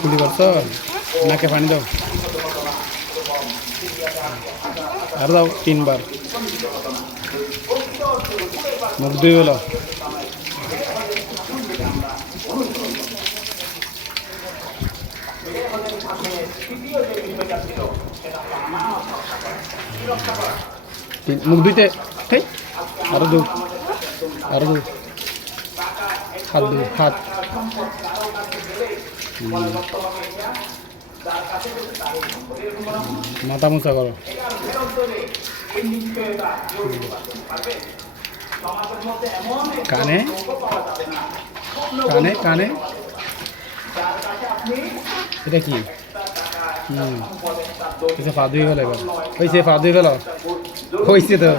কুলি করছ নাকে পানি দাও আর দাও 3 বার মুখ ধুই হলো মুখ ধুইতে আরো দু হাত দু হাত মাথা মোছা করো কানে কানে কানে এটা কি কিছু পা ধুই গেল এবার হয়েছে পা ধুই গেল হয়েছে তো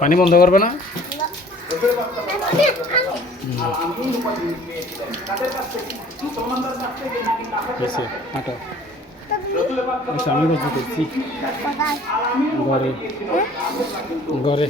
পানি বন্ধ করবে না আমি বলছি দেখছি ঘরে ঘরে